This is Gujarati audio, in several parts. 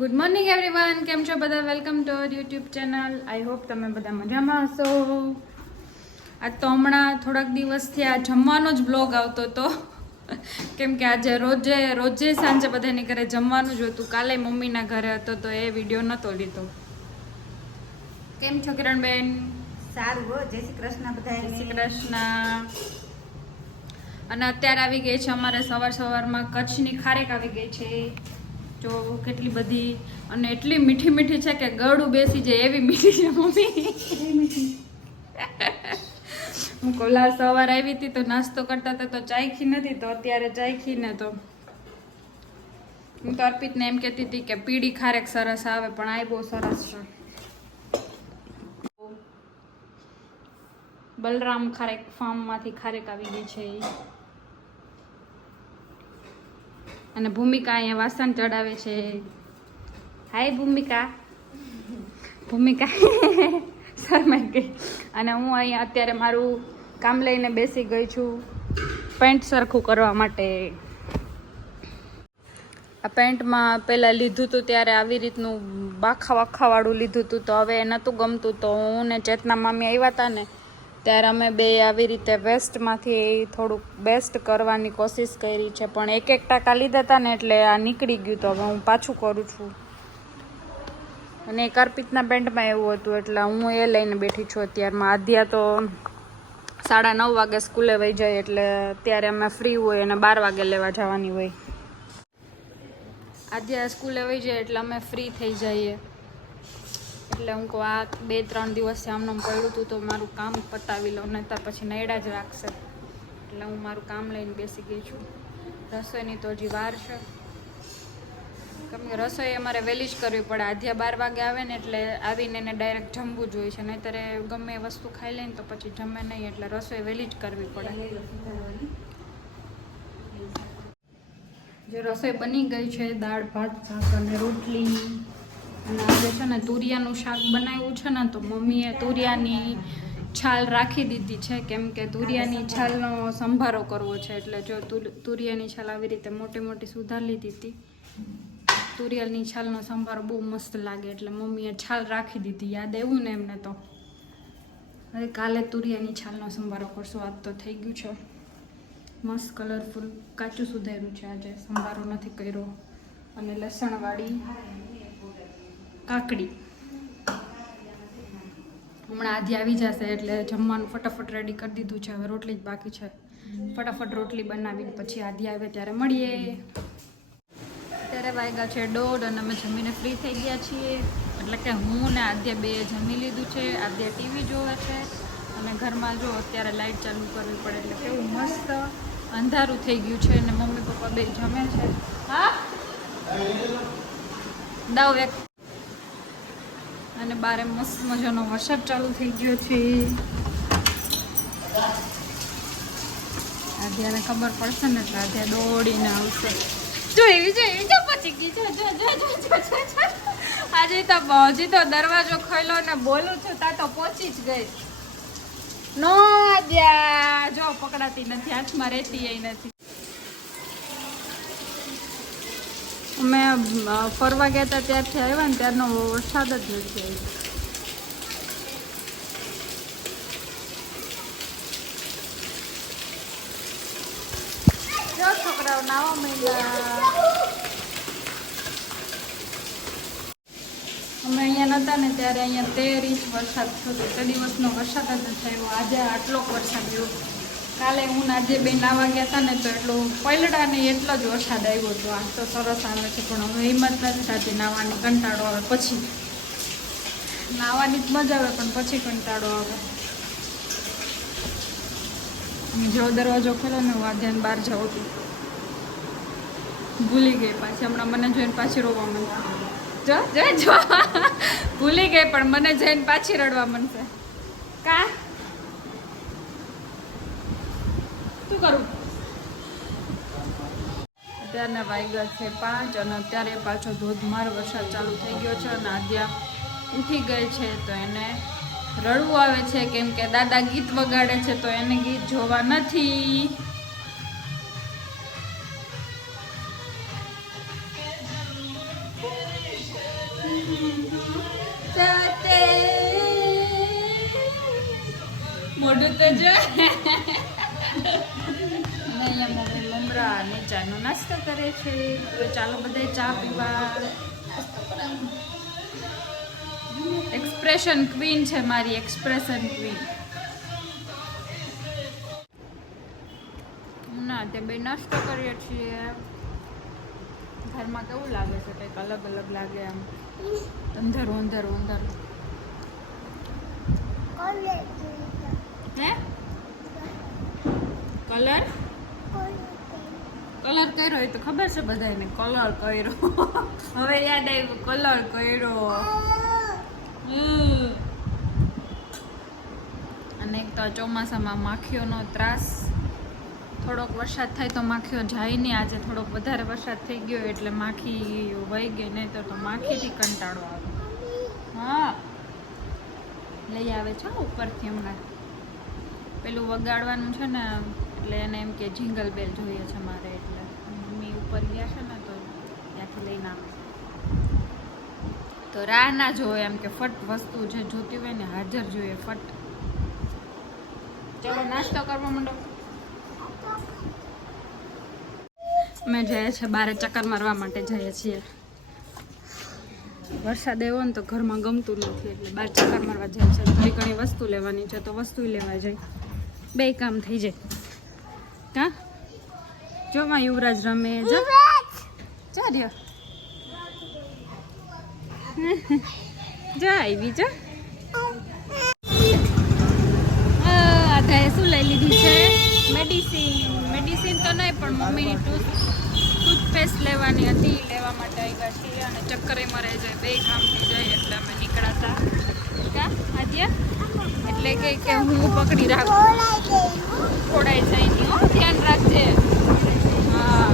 ગુડ મોર્નિંગ એવરીવન, કેમ છો બધા? Welcome to our YouTube channel. I hope તમે બધા મજામાં હશો. આજ તો હમણાં થોડાક દિવસથી આ જમવાનો જ બ્લોગ આવતો હતો કેમ કે આજે રોજે સાંજે બધાની ઘરે જમવાનું જ હતું. કાલે મમ્મીના ઘરે હતો તો એ વિડીયો નહોતો લીધો. કેમ છો કિરણબેન? સારું હો. જય શ્રી કૃષ્ણ બધા. જય શ્રી કૃષ્ણ. અને અત્યારે આવી ગઈ છે અમારે સવારમાં કચ્છની ખારેક આવી ગઈ છે. જો કેટલી બધી અને એટલી મીઠી મીઠી છે કે ગળું બેસી જાય એવી મીઠી છે મમ્મી. હું કોલા સવાર આવી હતી તો નાસ્તો કરતા હતા તો ચાખી નથી, તો અત્યારે ચાખી ને તો હું તો અર્પિતને એમ કહેતી હતી કે પીળી ખારેક સરસ આવે, પણ આ બહુ સરસ છે. બલરામ ખારેક ફાર્મમાંથી ખારેક આવી ગઈ છે. અને ભૂમિકા અહીંયા વાસણ ચડાવે છે. હાય ભૂમિકા. શરમાઈ ગઈ. અને હું અહીંયા અત્યારે મારું કામ લઈને બેસી ગઈ છું પેન્ટ સરખું કરવા માટે. આ પેન્ટમાં પહેલાં લીધું હતું ત્યારે આવી રીતનું બાખાવાળું લીધું હતું, તો હવે એ નહોતું ગમતું. તો હું ને ચેતના મામી આવ્યા હતા ને ત્યારે અમે બે આવી રીતે વેસ્ટમાંથી થોડુંક બેસ્ટ કરવાની કોશિશ કરી છે, પણ એક ટકા લીધા હતા ને એટલે આ નીકળી ગયું. તો હવે હું પાછું કરું છું. અને એક અર્પિતના પેન્ટમાં એવું હતું એટલે હું એ લઈને બેઠી છું અત્યારમાં. આધ્યા તો 9:30 વાગે સ્કૂલે વહી જાય એટલે ત્યારે અમે ફ્રી હોય અને 12 વાગે લેવા જવાની હોય. આધ્યા સ્કૂલે વહી જાય એટલે અમે ફ્રી થઈ જઈએ. એટલે હું કહું આ 2-3 દિવસથી આમનામ પડ્યું હતું તો મારું કામ પતાવી લઉં, નહીતર પછી નૈડા જ રાખશે. એટલે હું મારું કામ લઈને બેસી ગઈ છું. રસોઈની તો હજી વાર છે, કેમ કે રસોઈ અમારે વહેલી જ કરવી પડે. આધ્યા 12 વાગે આવે ને એટલે આવીને એને ડાયરેક્ટ જમવું જોઈએ છે, નહીંતર એ ગમે એ વસ્તુ ખાઈ લે ને તો પછી જમે નહીં. એટલે રસોઈ વહેલી જ કરવી પડે. જે રસોઈ બની ગઈ છે, દાળ ભાત શાક અને રોટલી. અને આજે છે ને તુરિયાનું શાક બનાવ્યું છે ને, તો મમ્મીએ તુરિયાની છાલ રાખી દીધી છે, કેમ કે તુરિયાની છાલનો સંભારો કરવો છે. એટલે જો તુરિયાની છાલ આવી રીતે મોટી મોટી સુધારી લીધી હતી. તુરિયાની છાલનો સંભારો બહુ મસ્ત લાગે એટલે મમ્મીએ છાલ રાખી દીધી. યાદ આવ્યું ને એમને તો. હવે કાલે તુરિયાની છાલનો સંભારો કરશું. આજ તો થઈ ગયું છે મસ્ત કલરફુલ. કાચું સુધાર્યું છે આજે, સંભારો નથી કર્યો. અને લસણવાળી કાકડી. હમણાં આજે આવી જશે એટલે જમવાનું ફટાફટ રેડી કરી દીધું છે. હવે રોટલી જ બાકી છે. ફટાફટ રોટલી બનાવીને પછી આધી આવે ત્યારે મળીએ. અત્યારે વાગ્યા છે 1:30 અને અમે જમીને ફ્રી થઈ ગયા છીએ. એટલે કે હું ને આદ્યા બે જમી લીધું છે. આદ્યા ટીવી જોવે છે અને ઘરમાં જો અત્યારે લાઇટ ચાલુ કરવી પડે એટલે કેવું મસ્ત અંધારું થઈ ગયું છે. અને મમ્મી પપ્પા બે જમે છે. હા દાવ એક. અને બારે મસ્ત મજાનો વરસાદ ચાલુ થઈ ગયો છે. આધ્યાને ખબર પડશે ને એટલે આધ્યા દોડીને આવશે. જોઈ પછી ગઈ છે. આજે તો હજી તો દરવાજો ખોલ્યો ને બોલું છું તા તો પહોંચી જ ગઈ. નો આદ્યા જો પકડાતી નથી, હાથમાં રહેતી નથી. અમે ફરવા ગયા હતા ત્યારથી આવ્યા ને ત્યારનો વરસાદ જ નથી આવ્યો. જો છોકરાઓ નાવા માંડ્યા. અમે અહીંયા નહોતા ને ત્યારે અહીંયા 13 ઇંચ વરસાદ થયો હતો. તે દિવસનો વરસાદ જ નથી આવ્યો. આજે આટલો વરસાદ આવ્યો. કાલે હું આજે બે નાવા ગયા હતા ને તો એટલો પલડા નહીં એટલો જ વરસાદ આવ્યો હતો. આજ તો સરસ આવે છે, પણ હવે હિંમત નથી થતી નાવાની. કંટાળો આવે પછી. નાવાની જ મજા આવે પણ પછી કંટાળો આવે. જો દરવાજો ખોલો ને હું આધ્યાને બહાર જાઉં છું. ભૂલી ગઈ પાછી. હમણાં મને જોઈને પાછી રોવા માંડશે. જો ભૂલી ગઈ પણ મને જોઈને પાછી રડવા માંડશે. કા શું કરું? અત્યારના વાગ્યા છે 5 અને અત્યારે પાછો ધોધમાર વરસાદ ચાલુ થઈ ગયો છે. અને આદ્યા ઉઠી ગઈ છે તો એને રડવું આવે છે, કેમ કે દાદા ગીત વગાડે છે તો એને ગીત જોવા નથી. મોઢું તો જો અહીંયા મમ્મી મમરા અને ચાનો નાસ્તો કરે છે. તો ચાલો બધા ચા પીવા. એક્સપ્રેશન ક્વીન છે મારી, એક્સપ્રેશન ક્વીન. ના તે બે નાસ્તો કરીએ છીએ. ઘરમાં કેવું લાગે છે? કંઈક અલગ અલગ લાગે આમ, અંધારું અંધારું અંધારું. હે કલર કલર કર્યો એ તો ખબર છે બધાને, કલર કર્યો. હવે યાદ આવ્યું, કલર કર્યો. અને એક તો ચોમાસામાં માખીઓનો ત્રાસ. થોડોક વરસાદ થાય તો માખીઓ જાય નહીં. આજે થોડોક વધારે વરસાદ થઈ ગયો એટલે માખી વહી ગઈ, નહીં તો માખીથી કંટાળો આવે. હા લઈ આવે છે ઉપરથી હમણાં. પેલું વગાડવાનું છે ને એટલે એને એમ કે જિંગલ બેલ જોઈએ છે મારે, એટલે મમ્મી ઉપર ગયા છે ને તો ત્યાંથી લઈને આવે. તો રાહ ના જોવે, એમ કે ફટ વસ્તુ જે જોતી હોય ને હાજર જોઈએ ફટ. ચલો નાસ્તો કરવા માંડો. અમે જઈએ છીએ બારે ચક્કર મારવા માટે જઈએ છીએ. વરસાદ આવ્યો ને તો ઘરમાં ગમતું નથી એટલે બહાર ચક્કર મારવા જાય છે. થોડી ઘણી વસ્તુ લેવાની છે તો વસ્તુ લેવા જાય, બે કામ થઈ જાય. કા જોમાં યુવરાજ રમે જો રહ્યો. જા આવી જા. આધાએ શું લઈ લીધી છે? મેડિસિન. મેડિસિન તો નહીં પણ મમ્મીની ટૂથપેસ્ટ લેવાની હતી, લેવા માટે આવ્યા છીએ. અને ચક્કરે મરાઈ જાય, બે કામ થઈ જાય એટલે અમે નીકળાતા. કા આદ્યા એટલે કે હું પકડી રાખું, ખોડાઈ જાય નહીં. હો ધ્યાન રાખજે. હા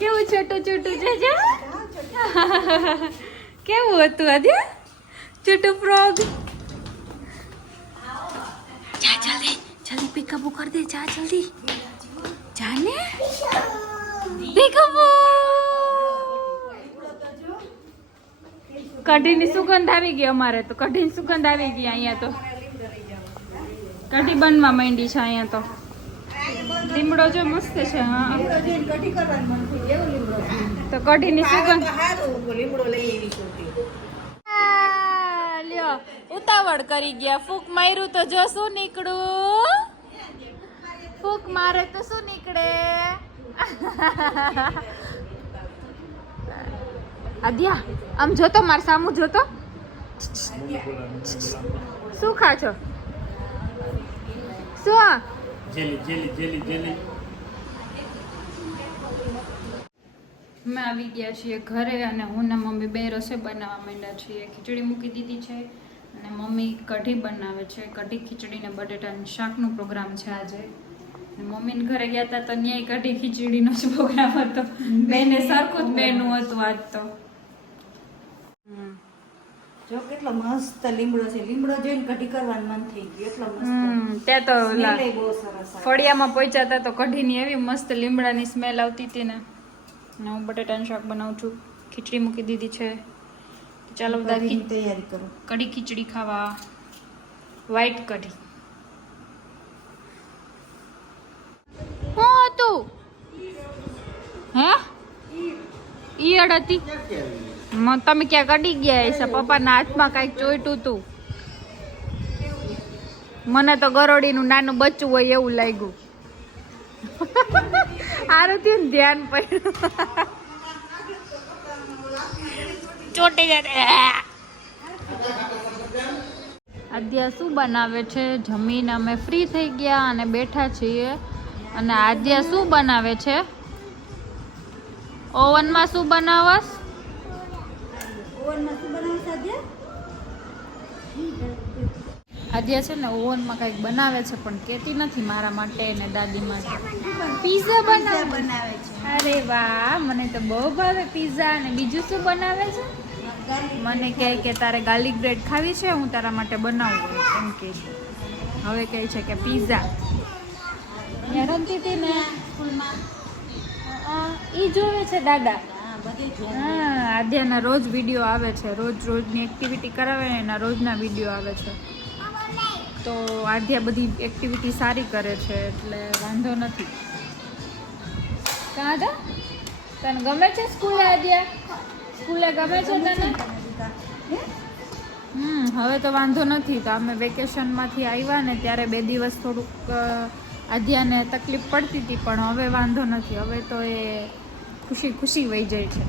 કેવું છોટું છોટું છે જો. કેવું હતું આદ્યા છોટું ફ્રોગ? જા જલ્દી જલ્દી પિકઅપ કર દે. જા જલ્દી જા ને પિકઅપ. કઢીની સુગંધ આવી ગઈ અમારે તો. કઢીની સુગંધ આવી ગઈ અહીંયા તો. કઢી બનવા માંડી છે અહીંયા તો. લીમડો જો મસ્ત છે. હા તો કઢીની સુગંધ. લ્યો ઉતાવળ કરી ગયા. ફૂક માર્યું તો જો શું નીકળું. ફૂક મારે તો શું નીકળે. આદ્યા આમ જોતો, માર સામું જોતો. શું ખા છો? શું? Jelly jelly jelly jelly. અમે આવી ગયા છીએ ઘરે અને હું ને મમ્મી બે રસોઈ બનાવવા માંડ્યા છીએ. ખીચડી મૂકી દીધી છે અને મમ્મી કઢી બનાવે છે. કઢી ખીચડી ને બટેટાનું શાકનો પ્રોગ્રામ છે આજે. મમ્મીને ઘરે ગયા હતા તો ન્યાય કઢી ખીચડીનો જ પ્રોગ્રામ હતો. બેને સરખું જ બેનું હતું આજ તો. જો કેટલો મસ્ત લીમડો છે. લીમડો જોઈને કઢી કરવાનું મન થઈ ગયું. એટલો મસ્ત. ત્યાં તો સ્મેલ બહુ સરસ આવે. ફળિયામાં પહોંચ્યા હતા તો કઢીની એવી મસ્ત લીમડાની સ્મેલ આવતી હતી ને. હું બટેટાનું શાક બનાવું છું. ખીચડી મૂકી દીધી છે. ચાલો બધા તૈયારી કરો. કઢી ખીચડી ખાવા. વ્હાઈટ કઢી. શું હતું? હે ઈયળ હતી? તમે ક્યાં કડી ગયા છે? પપ્પાના હાથમાં કઈક ચોઈટું તું. મને તો ગરોડીનું નાનું બચ્ચું હોય એવું લાગ્યું. સારું થયું ને ધ્યાન પડ્યું. ચોટી જાય. આદ્યા શું બનાવે છે? જમીન અમે ફ્રી થઈ ગયા અને બેઠા છીએ. અને આદ્યા શું બનાવે છે? ઓવનમાં શું બનાવસ? ઓવનમાં શું બનાવશે આદ્યા? આદ્યા છે ને ઓવનમાં કંઈક બનાવે છે પણ કહેતી નથી મારા માટે ને દાદી માટે. પીઝા બનાવે છે અરે વાહ, મને તો બહુ ભાવે પીઝા. અને બીજું શું બનાવે છે? મને કહે કે તારે ગાર્લિક બ્રેડ ખાવી છે, હું તારા માટે બનાવું એમ કે છે. હવે કહે છે કે પીઝા. રમતી હતી ને સ્કૂલમાં, ઈ જોવે છે દાદા. હા, આદ્યાના રોજ વિડીયો આવે છે, રોજની એક્ટિવિટી કરાવે ને એના રોજના વિડીયો આવે છે. તો આદ્યા બધી એક્ટિવિટી સારી કરે છે એટલે વાંધો નથી. કાં તને ગમે છે સ્કૂલે? આદ્યા સ્કૂલે ગમે છે તને? હવે તો વાંધો નથી. તો અમે વેકેશનમાંથી આવ્યા ને ત્યારે 2 દિવસ થોડુંક આદ્યાને તકલીફ પડતી હતી, પણ હવે વાંધો નથી. હવે તો એ ખુશી ખુશી વહી જાય છે.